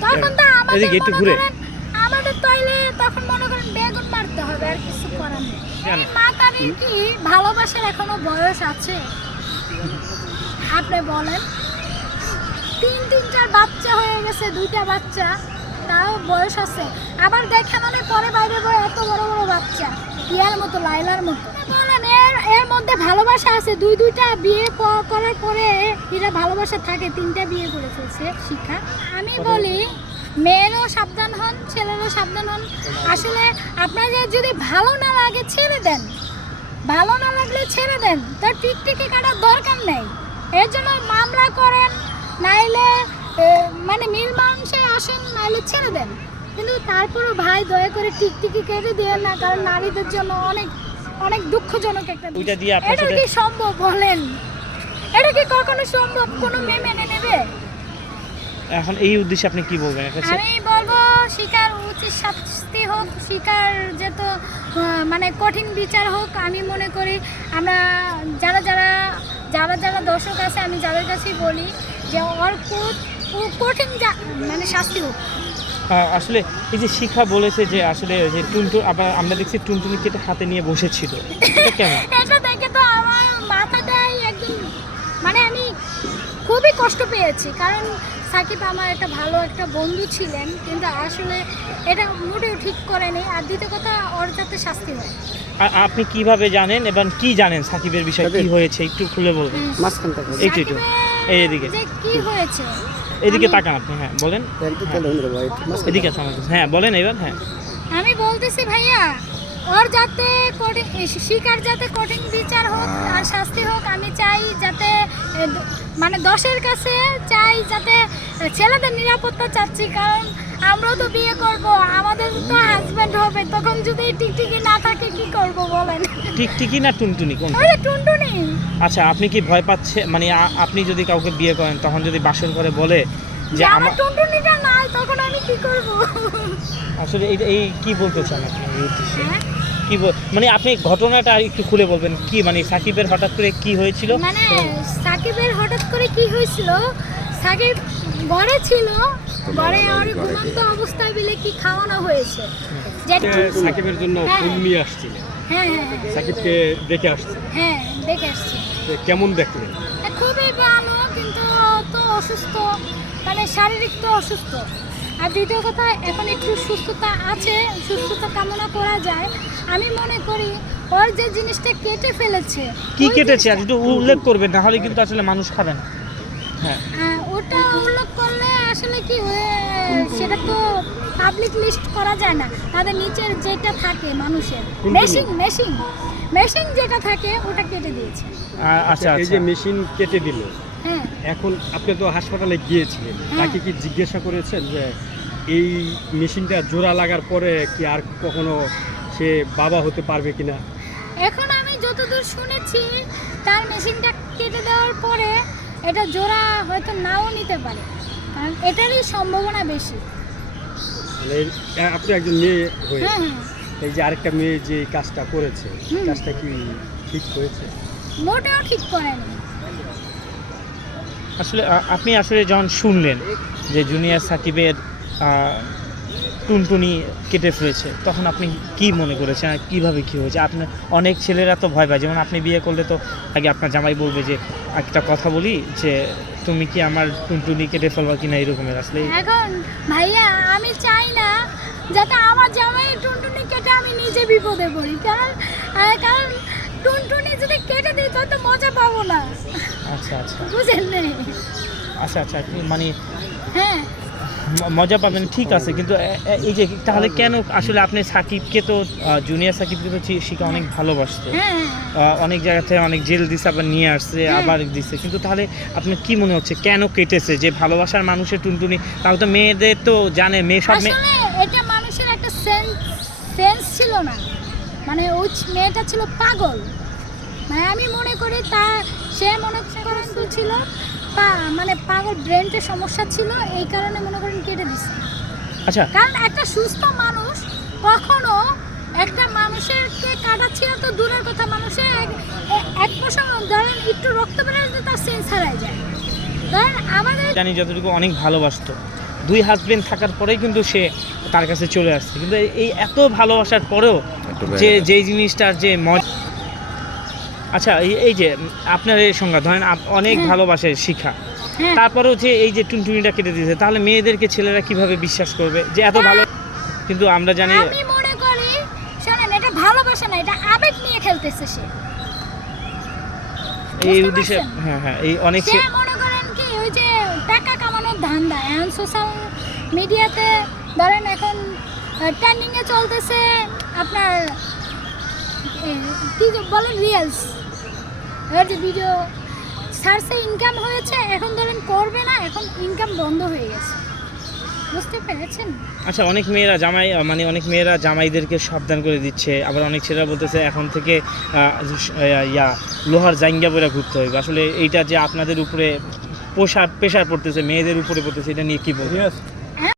আমাদের এদিকে একটু ঘুরে। আমাদের তৈলে তখন মনে করেন বেগুন মারতে হবে আর কিছু করার নেই। কি ভালোবাসার এখনও বয়স আছে? আপনি বলেন। তিন তিনটার বাচ্চা হয়ে গেছে দুইটা বাচ্চা তাও বয়স আছে। আবার দেখে মানে পরে বাইরে বয় এত বড় বড় বাচ্চা ইয়ার মতো লাইলার মতো। মধ্যে ভালোবাসা আছে। দুই দুইটা বিয়ে করার পরে এরা ভালোবাসা থাকে তিনটা বিয়ে করে ফেলছে শিক্ষা। আমি বলি মেয়েরও সাবধান হন ছেলেরও সাবধান হন। আসলে আপনাদের যদি ভালো না লাগে ছেড়ে দেন। ভালো না লাগলে ছেড়ে দেন। তার টিকটিকি কাটার দরকার নেই। এর জন্য মামলা করেন নাইলে মানে মিল মানুষে আসেন নাইলে ছেড়ে দেন। কিন্তু তারপরও ভাই দয়া করে টিকটিকি কেটে দিয়েন না কারণ নারীদের জন্য অনেক অনেক দুঃখজনক একটা ওইটা দিয়ে আপনার এটা কি সম্ভব বলেন? এটা কি কখনো সম্ভব? কোনো মেয়ে মেনে নেবে? এখন এই উদ্দেশ্যে আপনি কি বলবেন? আমি বলব শিকার উচিত শাস্তি হোক শিকার যেত মানে কঠিন বিচার হোক আমি মনে করি আমরা যারা যারা যারা যারা দর্শক আছে আমি যাদের কাছেই বলি যে ও- কঠিন মানে শাস্তি হোক। আসলে এই যে শিখা বলেছে যে আসলে যে টুনটু আবার আমরা দেখছি টুনটুনি কেটে হাতে নিয়ে বসেছিল। এটা কেন এটা দেখে তো আমার মাথাটাই একদম মানে আমি খুবই কষ্ট পেয়েছি। কারণ সাকিব আমার একটা ভালো একটা বন্ধু ছিলেন কিন্তু আসলে এটা মোটেও ঠিক করেনি। আর দ্বিতীয় কথা ওর যাতে শাস্তি হয়। আপনি কীভাবে জানেন এবং কি জানেন সাকিবের বিষয়ে? কি হয়েছে? একটু খুলে বলবেন মাঝখান থেকে একটু একটু। এই এদিকে। যে কি হয়েছে এদিকে তাকান আপনি হ্যাঁ বলেন। এদিকে হ্যাঁ বলেন এবার হ্যাঁ। আমি বলতেছি ভাইয়া ওর যাতে শিকার যাতে কঠিন বিচার হোক আর শাস্তি হোক আমি চাই যাতে মানে দশের কাছে চাই যাতে ছেলেদের নিরাপত্তা চাচ্ছি কারণ আমরাও তো বিয়ে করব আমাদের তো হাজব্যান্ড হবে তখন যদি টিকটিকি না থাকে কি করব বলেন? টিকটিকি না টুনটুনি কোন টুনটুনি আচ্ছা আপনি কি ভয় পাচ্ছে? মানে আপনি যদি কাউকে বিয়ে করেন তখন যদি বাসর করে বলে যে আমার টুনটুনিটা নাই তখন আমি কি করব? আসলে এই এই কি বলতে চান আপনি এই উদ্দেশ্যে? হ্যাঁ? কি বল- মানে আপনি ঘটনাটা একটু খুলে বলবেন কি মানে সাকিবের হঠাৎ করে কি হয়েছিল? মানে সাকিবের হঠাৎ করে কি হয়েছিল? সাকিব ঘরে ছিল ঘরে আর ঘুমন্ত অবস্থায় বিলে কি খাওয়ানো হয়েছে? যেটা সাকিবের জন্য হ্যাঁ। ফুল নিয়ে আসছিলেন? হ্যাঁ হ্যাঁ হ্যাঁ, সাকিবকে দেখে আসছে হ্যাঁ দেখে আসছি কেমন দেখলেন? খুবই ভালো কিন্তু তো অসুস্থ। মানে শারীরিক তো অসুস্থ। আর দ্বিতীয় কথা এখন একটু সুস্থতা আছে সুস্থতা কামনা করা যায়। আমি মনে করি ওর যে জিনিসটা কেটে ফেলেছে কি কেটেছে? আর একটু উল্লেখ করবেন না হলে কিন্তু আসলে মানুষ খাবে না। হ্যাঁ ওটা উল্লেখ করলে আসলে কি হয়ে- সেটা তো পাবলিক লিস্ট করা যায় না। তাদের নিচের যেটা থাকে মানুষের। মেশিন মেশিন মেশিন যেটা থাকে ওটা কেটে দিয়েছে। আচ্ছা এই আচ্ছা। যে মেশিন কেটে দিল। হ্যাঁ। এখন আপনি তো হাসপাতালে গিয়েছিলেন। হ্যাঁ। তাকে কি জিজ্ঞাসা করেছেন যে এই মেশিনটা জোড়া লাগার পরে কি আর কখনো সে বাবা হতে পারবে কিনা? এখন আমি যতদূর শুনেছি তার মেশিনটা কেটে দেওয়ার পরে এটা জোড়া হয়তো নাও নিতে পারে। এটারই সম্ভাবনা বেশি। মানে আপনি একজন মেয়ে হয়ে হ্যাঁ হ্যাঁ। এই যে আরেকটা মেয়ে যে এই কাজটা করেছে কাজটা কি ঠিক হয়েছে? মোটেও ঠিক করেনি। আসলে আপনি আসলে যখন শুনলেন যে জুনিয়র সাকিবের টুনটুনি কেটে ফেলেছে। তখন আপনি কি মনে করেছেন আর কীভাবে কী হয়েছে? আপনার অনেক ছেলেরা তো ভয় পায়। যেমন আপনি বিয়ে করলে তো আগে আপনার জামাই বলবে যে একটা কথা বলি যে তুমি কি আমার টুনটুনি কেটে ফেলবা কিনা? এরকমের আসলে। এখন ভাইয়া আমি চাই না যাতে আমার জামাই টুনটুনি কেটে আমি নিজে বিপদে পড়ি। কারণ কারণ টুনটুনি যদি কেটে দিই তত মজা পাবো না। আচ্ছা আচ্ছা। বুঝেন আচ্ছা আচ্ছা মানে হ্যাঁ। মজা পাবেন ঠিক আছে কিন্তু এই যে তাহলে কেন আসলে আপনি সাকিবকে তো জুনিয়র সাকিবকে তো শিখা অনেক ভালোবাসতো। হ্যাঁ। অনেক জায়গা থেকে অনেক জেল দিছে আবার নিয়ে আসছে আবার দিচ্ছে কিন্তু তাহলে আপনার কি মনে হচ্ছে কেন কেটেছে? যে ভালোবাসার মানুষের টুনটুনি তাহলে তো মেয়েদের তো জানে মেয়ে সব মেয়ে এটা মানুষের একটা সেন্স সেন্স ছিল না। মানে ওই মেয়েটা ছিল পাগল। মানে আমি মনে করি তা সে মনে করেন ছিল মানে পাগল ব্রেনটের সমস্যা ছিল এই কারণে মনে করেন কেটে দিচ্ছে আচ্ছা। কারণ একটা সুস্থ মানুষ কখনো একটা মানুষের কে কাটাচ্ছিল তো দূরের কথা মানুষের এক- এক প্রসঙ্গ ধরেন একটু রক্ত বেরোলে তার সেন্স হারায় যায়। ধরেন আমাদের জানি যতটুকু অনেক ভালোবাসতো। দুই হাজবেন্ড থাকার পরেই কিন্তু সে তার কাছে চলে আসছে। কিন্তু এই- এত ভালোবাসার পরেও যে যেই জিনিসটার যে মজ আচ্ছা এই এই যে আপনার এই সংজ্ঞা ধরেন আপ- অনেক হ্যাঁ। ভালোবাসে শিখা। হ্যাঁ তারপরেও যে এই যে টুনটুনিটা কেটে দিয়েছে তাহলে মেয়েদেরকে ছেলেরা কীভাবে বিশ্বাস করবে যে এত ভালো? কিন্তু আমরা জানি আমি মনে করি শোনেন এটা ভালোবাসা না এটা আবেগ নিয়ে খেলতেছে সে। এই উদ্দেশ্যে হ্যাঁ হ্যাঁ এই অনেক সে মনে করেন কি ওই যে টাকা কামানোর ধান্দা এখন সোশ্যাল মিডিয়াতে ধরেন এখন চলতেছে আপনার কি বলেন রিলস ভিডিও সার্চে ইনকাম হয়েছে এখন ধরেন করবে না এখন ইনকাম বন্ধ হয়ে গেছে। বুঝতে পেরেছেন? আচ্ছা অনেক মেয়েরা জামাই মানে অনেক মেয়েরা জামাইদেরকে সাবধান করে দিচ্ছে। আবার অনেক ছেলেরা বলতেছে এখন থেকে ইয়া লোহার জাঙ্গা বইরা ঘুরতে হবে আসলে এইটা যে আপনাদের উপরে পোশাক পেশার পড়তেছে মেয়েদের উপরে পড়তেছে এটা নিয়ে কী বলব? রিয়াজ